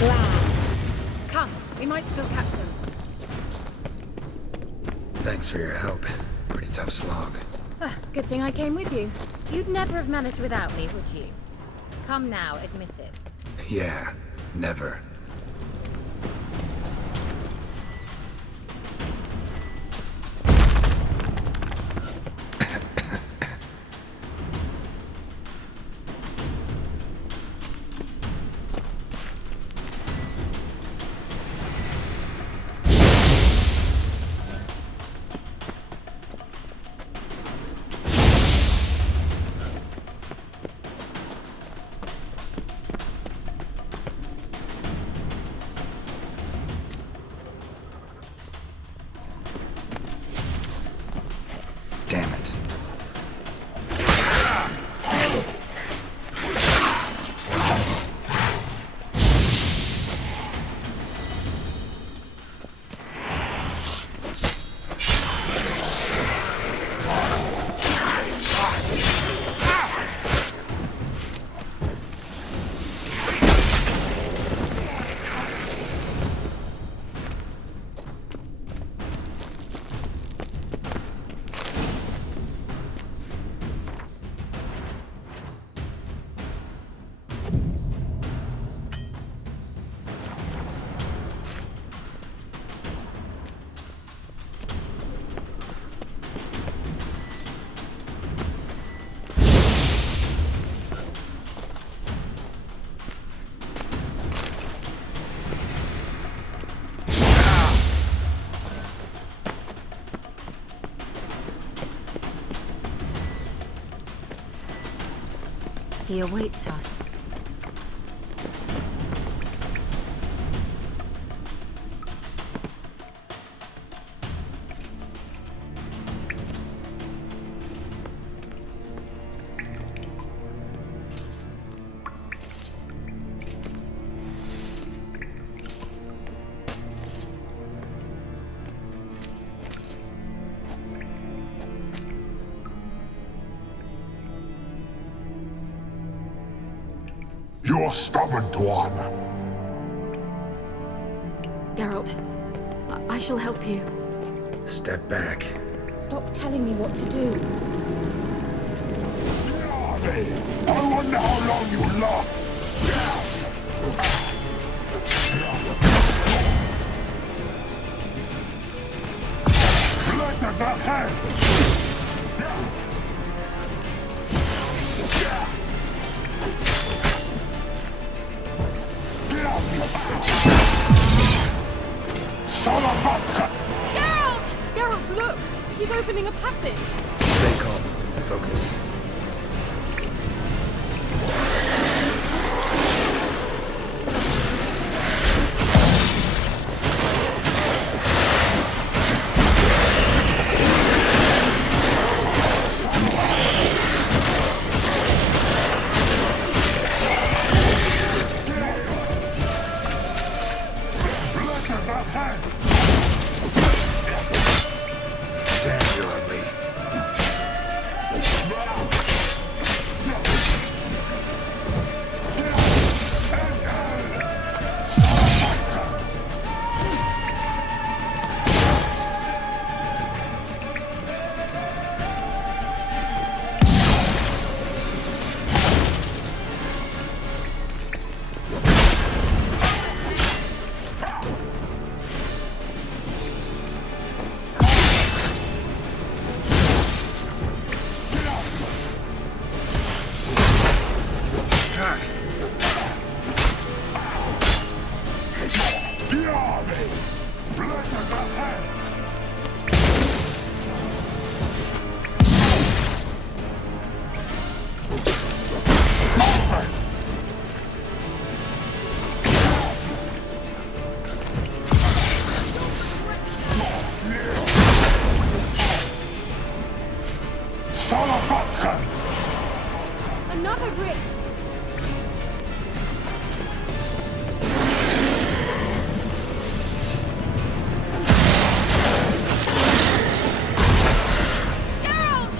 Glad. Come, we might still catch them. Thanks for your help. Pretty tough slog. Good thing I came with you. You'd never have managed without me, would you? Come now, admit it. Yeah, never. Damn it. He awaits us. You're stubborn, one. Geralt, I shall help you. Step back. Stop telling me what to do. I wonder how long you last. Let the hand. Geralt! Geralt, look! He's opening a passage. Stay calm. Focus. Damn, you're ugly. Another rift! Geralt!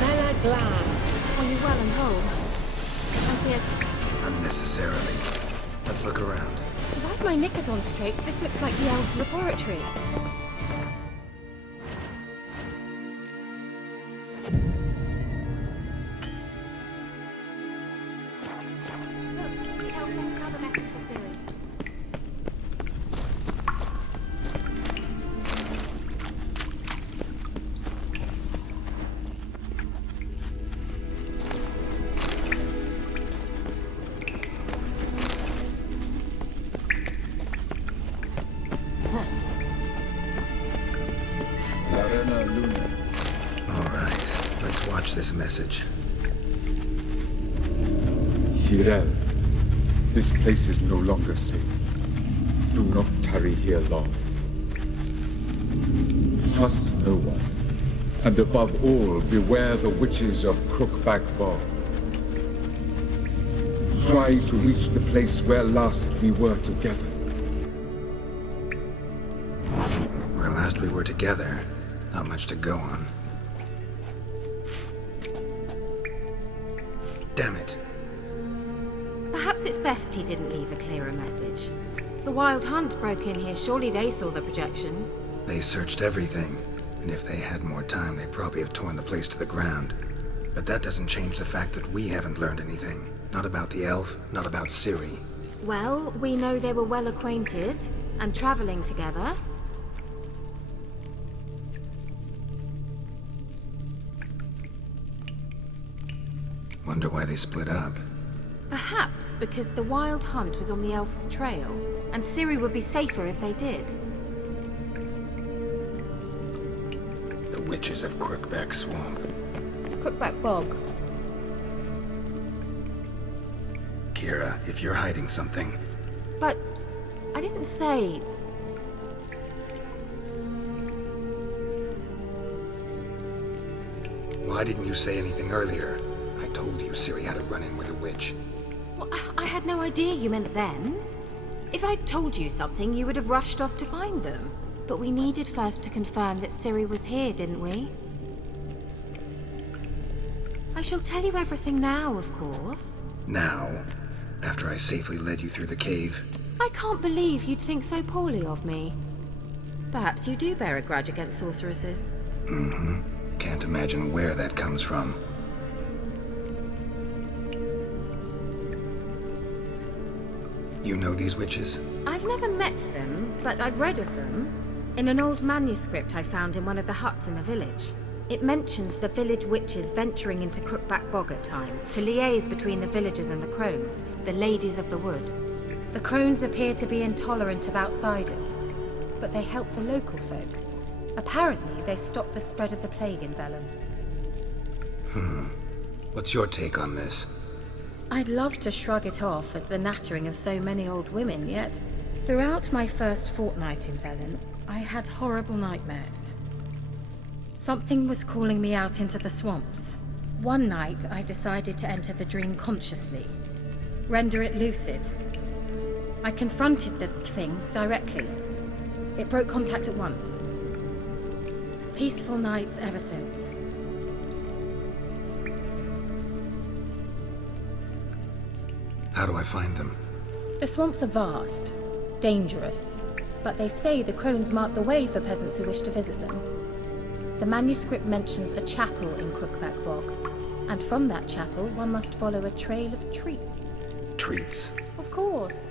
Bella Glam. Are you well and whole? I feared. Unnecessarily. Let's look around. If I have my knickers on straight, this looks like the elves' laboratory. Look, the elf left another message for Ciri. Alright, let's watch this message. Ciri, this place is no longer safe. Do not tarry here long. Trust no one, and above all, beware the witches of Crookback Bog. Try to reach the place where last we were together. Where last we were together, not much to go on. Damn it. Perhaps it's best he didn't leave a clearer message. The Wild Hunt broke in here. Surely they saw the projection. They searched everything, and if they had more time, they'd probably have torn the place to the ground. But that doesn't change the fact that we haven't learned anything. Not about the elf, not about Ciri. Well, we know they were well acquainted and traveling together. Wonder why they split up. Perhaps because the Wild Hunt was on the elf's trail, and Ciri would be safer if they did. The witches of Crookback Swamp. Crookback Bog. Keira, if you're hiding something, But I didn't say. why didn't you say anything earlier? I told you Ciri had a run-in with a witch. Well, I had no idea you meant then. If I'd told you something, you would have rushed off to find them. But we needed first to confirm that Ciri was here, didn't we? I shall tell you everything now, of course. Now, after I safely led you through the cave, I can't believe you'd think so poorly of me. Perhaps you do bear a grudge against sorceresses. can't imagine where that comes from. You know these witches? I've never met them, but I've read of them. In an old manuscript I found in one of the huts in the village. It mentions the village witches venturing into Crookback Bog at times to liaise between the villagers and the crones, the ladies of the wood. The crones appear to be intolerant of outsiders, but they help the local folk. Apparently, they stop the spread of the plague in Bellum. What's your take on this? I'd love to shrug it off as the nattering of so many old women, yet throughout my first fortnight in Velen, I had horrible nightmares. Something was calling me out into the swamps. One night, I decided to enter the dream consciously, render it lucid. I confronted the thing directly. It broke contact at once. Peaceful nights ever since. How do I find them? The swamps are vast, dangerous, but they say the crones mark the way for peasants who wish to visit them. The manuscript mentions a chapel in Crookback Bog, and from that chapel one must follow a trail of treats. Treats. Of course.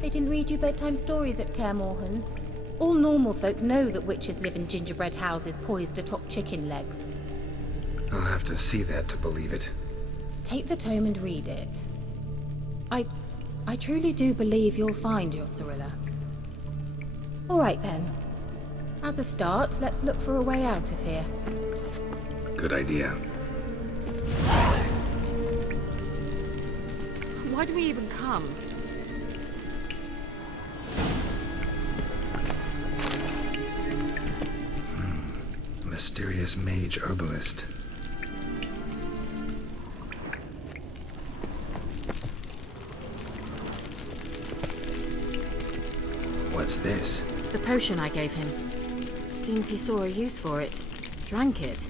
They didn't read you bedtime stories at Kaer Morhen. All normal folk know that witches live in gingerbread houses poised atop chicken legs. I'll have to see that to believe it. Take the tome and read it. I truly do believe you'll find your Cirilla. All right then. As a start, let's look for a way out of here. Good idea. Why do we even come? Mysterious mage herbalist. What's this? The potion I gave him. Seems he saw a use for it. Drank it.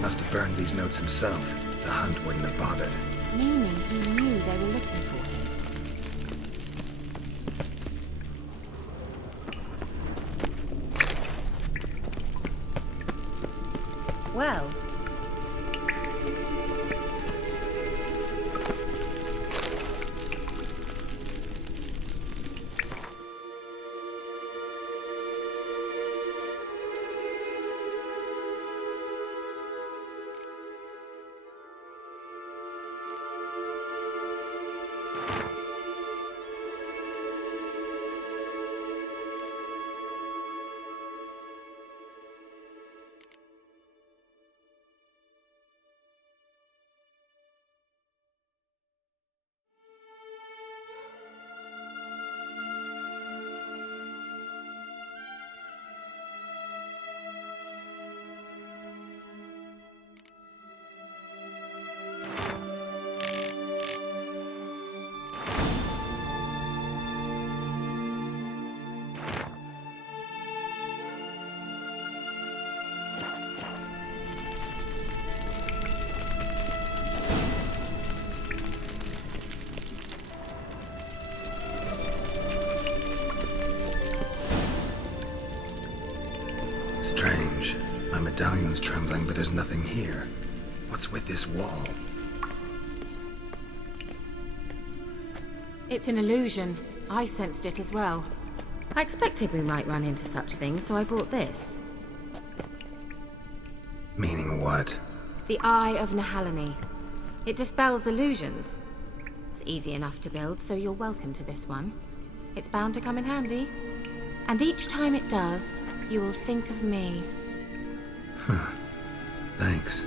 Must have burned these notes himself. The hunt wouldn't have bothered. Meaning he knew they were looking for him. Well. Strange. My medallion's trembling, but there's nothing here. What's with this wall? It's an illusion. I sensed it as well. I expected we might run into such things, so I brought this. Meaning what? The Eye of Nehaleni. It dispels illusions. It's easy enough to build, so you're welcome to this one. It's bound to come in handy. And each time it does, you will think of me. Huh. Thanks.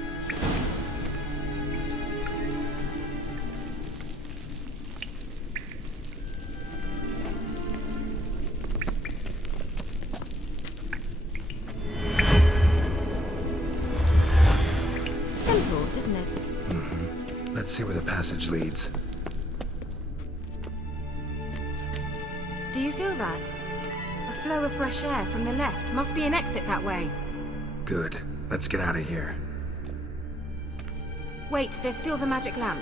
Simple, isn't it? Mm-hmm. Let's see where the passage leads. Do you feel that? A flow of fresh air from the left. Must be an exit that way. Good. Let's get out of here. Wait, there's still the magic lamp.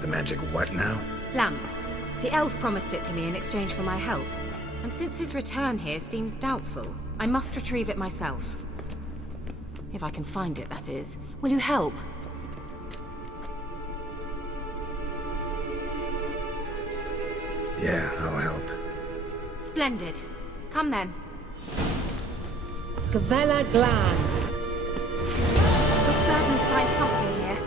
The magic what now? Lamp. The elf promised it to me in exchange for my help. And since his return here seems doubtful, I must retrieve it myself. If I can find it, that is. Will you help? Yeah, I'll help. Splendid. Come then. Gavella Glan. We're certain to find something here.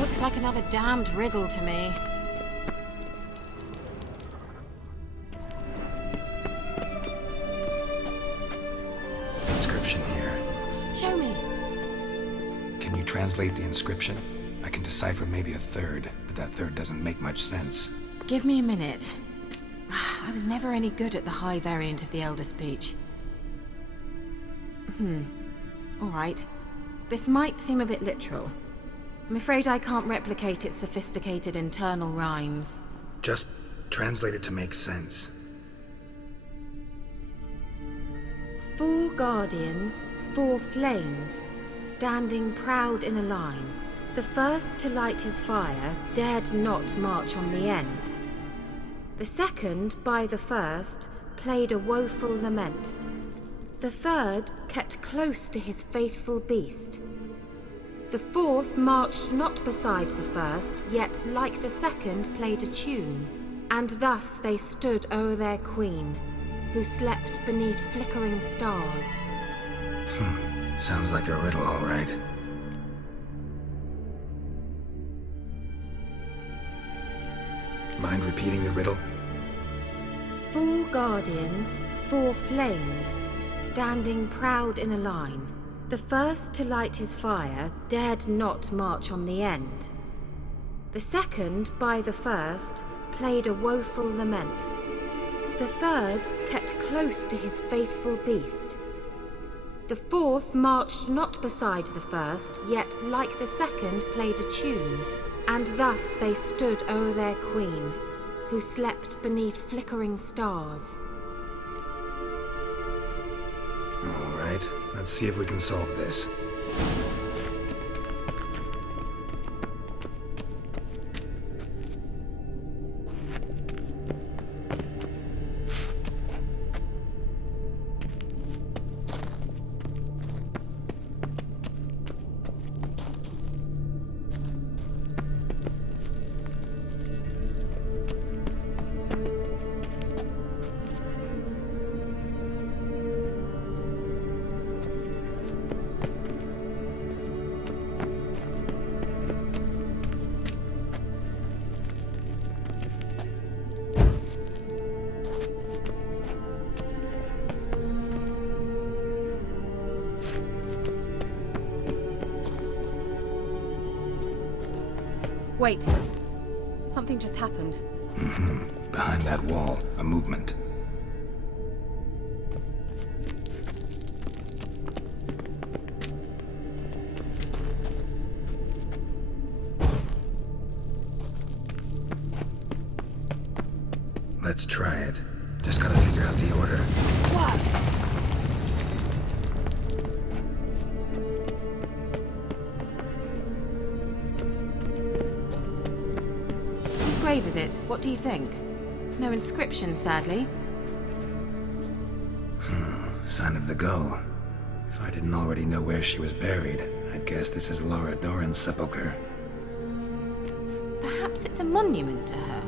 Looks like another damned riddle to me. Inscription here. Show me. Can you translate the inscription? I can decipher maybe a third, but that third doesn't make much sense. Give me a minute. I was never any good at the high variant of the Elder Speech. All right. This might seem a bit literal. I'm afraid I can't replicate its sophisticated internal rhymes. Just translate it to make sense. 4 guardians, 4 flames, standing proud in a line. The first to light his fire dared not march on the end. The second, by the first, played a woeful lament. The third kept close to his faithful beast. The fourth marched not beside the first, yet like the second played a tune. And thus they stood o'er their queen, who slept beneath flickering stars. Sounds like a riddle, all right. Mind repeating the riddle? 4 guardians, 4 flames, standing proud in a line. The first to light his fire dared not march on the end. The second, by the first, played a woeful lament. The third kept close to his faithful beast. The fourth marched not beside the first, yet like the second played a tune. And thus they stood o'er their queen, who slept beneath flickering stars. All right, let's see if we can solve this. Wait. Something just happened. Behind that wall, a movement. Let's try it. Just gotta figure out the order. What? Whose grave is it? What do you think? No inscription, sadly. Sign of the gull. If I didn't already know where she was buried, I'd guess this is Laura Doran's sepulchre. Perhaps it's a monument to her.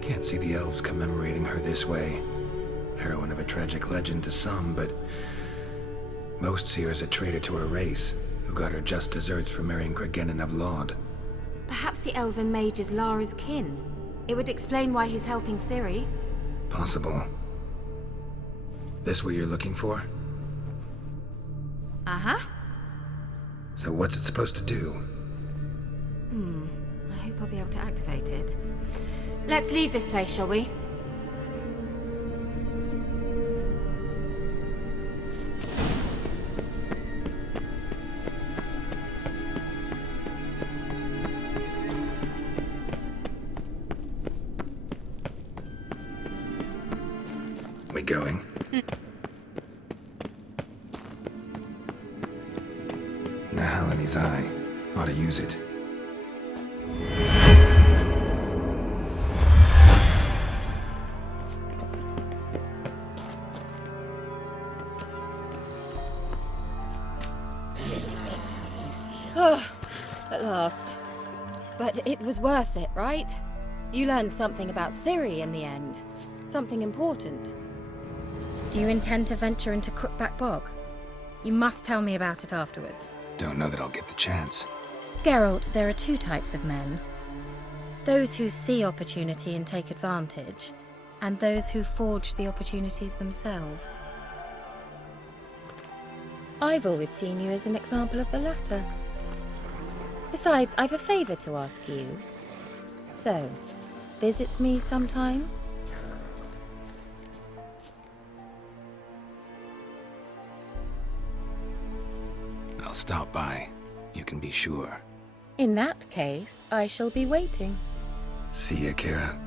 Can't see the elves commemorating her this way. Heroine of a tragic legend to some, but most see her as a traitor to her race, who got her just desserts for marrying Cregennan of Laud. Perhaps the elven mage is Lara's kin. It would explain why he's helping Ciri. Possible. This what you're looking for? Uh-huh. So what's it supposed to do? I hope I'll be able to activate it. Let's leave this place, shall we? We going? Nahalani's eye. Ought to use it. At last. But it was worth it, right? You learned something about Ciri in the end. Something important. Do you intend to venture into Crookback Bog? You must tell me about it afterwards. Don't know that I'll get the chance. Geralt, there are 2 types of men. Those who see opportunity and take advantage, and those who forge the opportunities themselves. I've always seen you as an example of the latter. Besides, I've a favor to ask you. So, visit me sometime? I'll stop by. You can be sure. In that case, I shall be waiting. See ya, Keira.